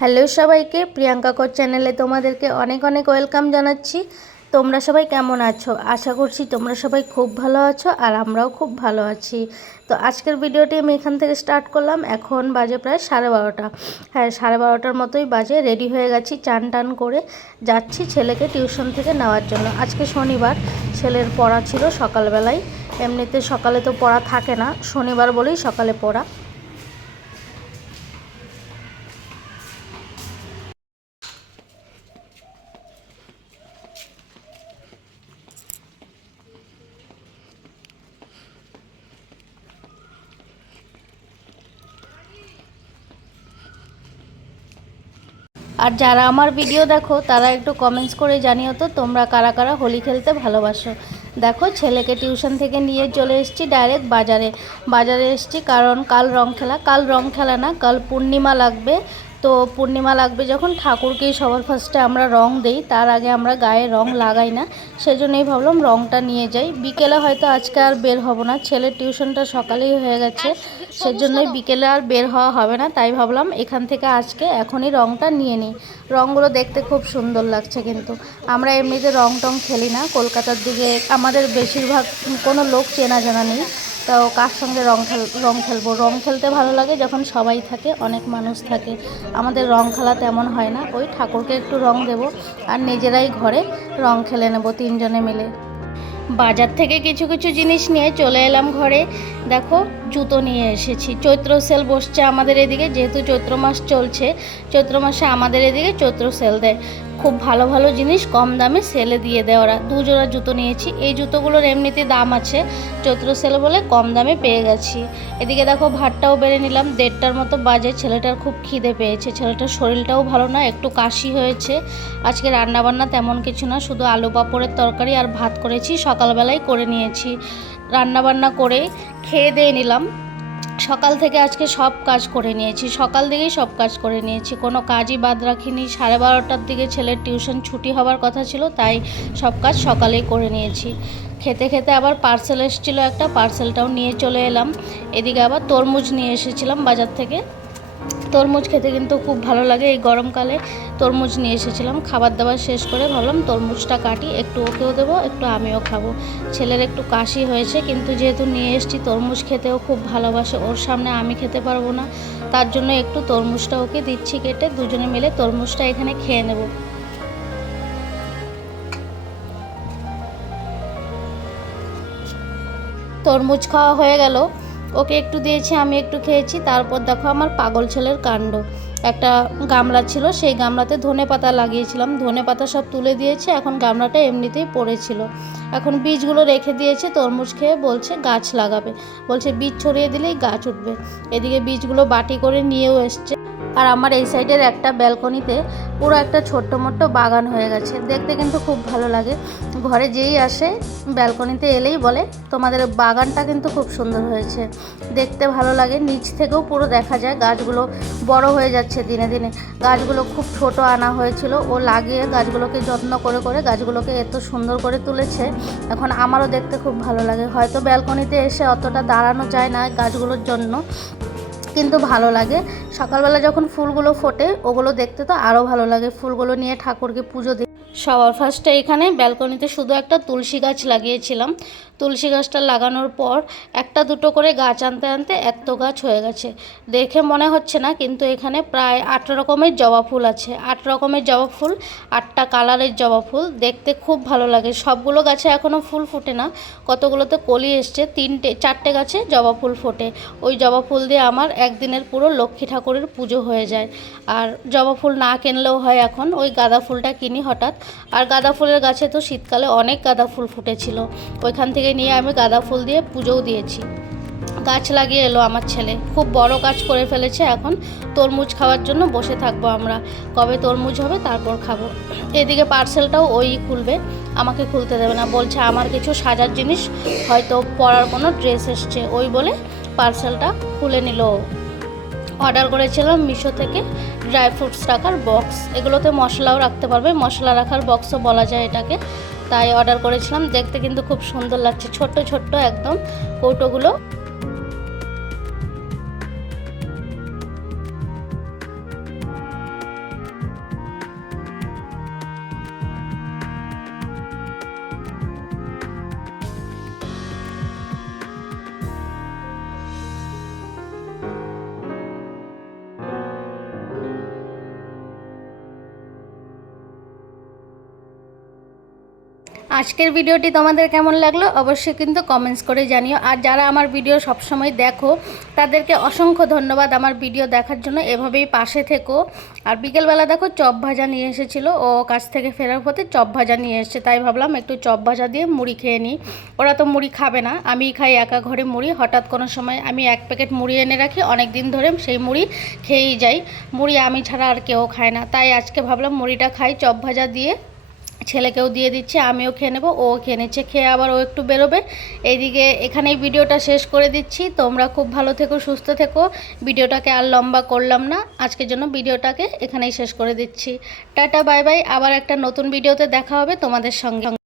Hello সবাইকে, প্রিয়াঙ্কা কর চ্যানেলে তোমাদেরকে অনেক অনেক ওয়েলকাম জানাচ্ছি। তোমরা সবাই কেমন আছো? আশা করছি তোমরা সবাই খুব ভালো আছো আর আমরাও খুব ভালো আছি। তো আজকের ভিডিওটি আমি এখান থেকে স্টার্ট করলাম। এখন বাজে প্রায় 12:30। হ্যাঁ, 12:30 মতোই বাজে। রেডি হয়ে গেছি, চান টান করে যাচ্ছি ছেলেকে টিউশন থেকে নেওয়ার জন্য। আজকে শনিবার, ছেলের পড়া ছিল সকালবেলায়। এমনিতে সকালে তো পড়া থাকে না, শনিবার বলেই সকালে পড়া। আর যারা আমার ভিডিও দেখো তারা একটু কমেন্টস করে জানিও তো তোমরা কারা কারা হোলি খেলতে ভালোবাসো। দেখো, ছেলেকে টিউশন থেকে নিয়ে চলে এসেছি ডাইরেক্ট বাজারে এসেছি, কারণ কাল রং খেলা না, কাল পূর্ণিমা লাগবে। তো পূর্ণিমা লাগবে যখন, ঠাকুরকেই সবার ফার্স্টে আমরা রং দেই, তার আগে আমরা গায়ে রং লাগাই না। সেজন্যই ভাবলাম রংটা নিয়ে যাই। বিকেলে হয়তো আজকে আর বের হব না, ছেলের টিউশনটা সকালেই হয়ে গেছে, সেজন্যই বিকেলে আর বের হওয়া হবে না। তাই ভাবলাম এখান থেকে আজকে এখনই রংটা নিয়ে নিই। রঙগুলো দেখতে খুব সুন্দর লাগছে, কিন্তু আমরা এমনিতে রং টং খেলি না। কলকাতার দিকে আমাদের বেশিরভাগ কোনো লোক চেনা জানা নেই, তাও কার সঙ্গে রং খেলবো। রং খেলতে ভালো লাগে যখন সবাই থাকে, অনেক মানুষ থাকে। আমাদের রং খেলা তেমন হয় না, ওই ঠাকুরকে একটু রং দেব আর নিজেরাই ঘরে রং খেলে নেব তিনজনে মিলে। বাজার থেকে কিছু কিছু জিনিস নিয়ে চলে এলাম ঘরে। দেখো, জুতো নিয়ে এসেছি। চৈত্র সেল বসছে আমাদের এদিকে, যেহেতু চৈত্র মাস চলছে, চৈত্র মাসে আমাদের এদিকে চৈত্র সেল দেয়। খুব ভালো ভালো জিনিস কম দামে সেলে দিয়ে দেয় ওরা। 2 জোড়া জুতো নিয়েছি। এই জুতোগুলোর এমনিতে দাম আছে, চৈত্র সেল বলে কম দামে পেয়ে গেছি। এদিকে দেখো, ভাতটাও বেড়ে নিলাম। 1:30টার মতো বাজে। ছেলেটার খুব খিদে পেয়েছে, ছেলেটার শরীরটাও ভালো না, একটু কাশি হয়েছে। আজকে রান্নাবান্না তেমন কিছু না, শুধু আলু পাঁপড়ের তরকারি আর ভাত করেছি, সকালবেলায় করে নিয়েছি। রান্নাবান্না করে খেয়ে দিয়ে নিলাম। সকাল থেকে আজকে সব কাজ করে নিয়েছি, সকাল দিকেই সব কাজ করে নিয়েছি, কোনো কাজই বাদ রাখিনি। 12:30টার দিকে ছেলের টিউশন ছুটি হওয়ার কথা ছিল, তাই সব কাজ সকালেই করে নিয়েছি। খেতে খেতে আবার পার্সেল এসেছিলো একটা, পার্সেলটাও নিয়ে চলে এলাম। এদিকে আবার তরমুজ নিয়ে এসেছিলাম বাজার থেকে। তরমুজ খেতে কিন্তু খুব ভালো লাগে এই গরমকালে। তরমুজ নিয়ে এসেছিলাম। খাবার দাবার শেষ করে ভাবলাম তরমুজটা কাটি, একটু ওকেও দেবো, একটু আমিও খাবো। ছেলের একটু কাশি হয়েছে, কিন্তু যেহেতু নিয়ে এসেছি, তরমুজ খেতেও খুব ভালোবাসে, ওর সামনে আমি খেতে পারবো না, তার জন্য একটু তরমুজটা ওকে দিচ্ছি কেটে। দুজনে মিলে তরমুজটা এখানে খেয়ে নেব। তরমুজ খাওয়া হয়ে গেল, ওকে একটু দিয়েছি, আমি একটু খেয়েছি। তারপর দেখো আমার পাগল ছেলের কাণ্ড। একটা গামলা ছিল, সেই গামলাতে ধনেপাতা লাগিয়েছিলাম, ধনেপাতা সব তুলে দিয়েছে। এখন গামলাটা এমনিতেই পড়েছিল, এখন বীজগুলো রেখে দিয়েছে। তরমুজ খেয়ে বলছে গাছ লাগাবে, বলছে বীজ ছড়িয়ে দিলেই গাছ উঠবে। এদিকে বীজগুলো বাটি করে নিয়েও এসছে। আর আমার এই সাইডের একটা ব্যালকনিতে পুরো একটা ছোট্ট মোট্ট বাগান হয়ে গেছে, দেখতে কিন্তু খুব ভালো লাগে। ঘরে যেই আসে ব্যালকনিতে এলেই বলে তোমাদের বাগানটা কিন্তু খুব সুন্দর হয়েছে, দেখতে ভালো লাগে। নিচ থেকেও পুরো দেখা যায় গাছগুলো বড় হয়ে যাচ্ছে দিনে দিনে। গাছগুলো খুব ছোট আনা হয়েছিল, ও লাগিয়ে গাছগুলোকে যত্ন করে করে গাছগুলোকে এত সুন্দর করে তুলেছে। এখন আমারও দেখতে খুব ভালো লাগে। হয়তো ব্যালকনিতে এসে অতটা দাঁড়ানো যায় না গাছগুলোর জন্য, কিন্তু ভালো লাগে। সকালবেলা যখন ফুলগুলো ফোটে ওগুলো দেখতে তো আরও ভালো লাগে। ফুলগুলো নিয়ে ঠাকুরকে পুজো দিই। সবার ফার্স্টে এখানে ব্যালকনিতে শুধু একটা তুলসী গাছ লাগিয়েছিলাম। তুলসী গাছটা লাগানোর পর একটা দুটো করে গাছ আনতে আনতে এত গাছ হয়ে গেছে, দেখে মনে হচ্ছে না, কিন্তু এখানে প্রায় 8 রকমের জবা ফুল আছে। 8 রকমের জবা ফুল, 8টা কালারের জবা ফুল, দেখতে খুব ভালো লাগে। সবগুলো গাছে এখনও ফুল ফোটে না, কতগুলোতে কলি এসছে। 4টে গাছে জবা ফুল ফোটে। ওই জবা ফুল দিয়ে আমার একদিনের পুরো লক্ষ্মী ঠাকুরের পুজো হয়ে যায়। আর জবা ফুল না কিনলেও হয়, এখন ওই গাঁদা ফুলটা কিনি হঠাৎ। আর গাঁদা ফুলের গাছে তো শীতকালে অনেক গাঁদা ফুল ফুটেছিল, ওইখান থেকে নিয়ে আমি গাঁদা ফুল দিয়ে পুজোও দিয়েছি। গাছ লাগিয়ে এলো আমার ছেলে, খুব বড় কাজ করে ফেলেছে। এখন তরমুজ খাওয়ার জন্য বসে থাকবো আমরা, কবে তরমুজ হবে তারপর খাবো। এদিকে পার্সেলটাও ওই খুলবে, আমাকে খুলতে দেবে না, বলছে আমার কিছু সাজার জিনিস, হয়তো পরার কোনো ড্রেস এসছে, ওই বলে পার্সেলটা খুলে নিল। অর্ডার করেছিলাম মিশো থেকে ড্রাই ফ্রুটস রাখার বক্স, এগুলোতে মশলাও রাখতে পারবে, মশলা রাখার বক্সও বলা যায় এটাকে। তাই অর্ডার করেছিলাম। দেখতে কিন্তু খুব সুন্দর লাগছে, ছোট্ট ছোট্ট একদম কৌটোগুলো। আজকের ভিডিওটি তোমাদের কেমন লাগলো অবশ্যই কিন্তু কমেন্টস করে জানিও। আর যারা আমার ভিডিও সবসময় দেখো তাদেরকে অসংখ্য ধন্যবাদ আমার ভিডিও দেখার জন্য, এভাবেই পাশে থেকো। আর বিকেলবেলা দেখো চপ ভাজা নিয়ে এসেছিলো, ও কাছ থেকে ফেরার পথে চপ ভাজা নিয়ে এসেছে, তাই ভাবলাম একটু চপ ভাজা দিয়ে মুড়ি খেয়ে নিই। ওরা তো মুড়ি খাবে না, আমি খাই একা ঘরে মুড়ি। হঠাৎ কোনো সময় আমি 1 প্যাকেট মুড়ি এনে রাখি, অনেক দিন ধরে সেই মুড়ি খেয়েই যাই। মুড়ি আমি ছাড়া আর কেউ খায় না, তাই আজকে ভাবলাম মুড়িটা খাই চপ ভাজা দিয়ে। ছেলেকেও দিয়ে দিচ্ছে, আমিও খেয়ে নেবো, ও খেয়ে নিচ্ছে, খেয়ে আবার ও একটু বেরোবে। এইদিকে এখানেই ভিডিওটা শেষ করে দিচ্ছি। তোমরা খুব ভালো থেকো, সুস্থ থেকো। ভিডিওটাকে আর লম্বা করলাম না, আজকের জন্য ভিডিওটাকে এখানেই শেষ করে দিচ্ছি। টাটা বাই বাই, আবার একটা নতুন ভিডিওতে দেখা হবে তোমাদের সঙ্গে।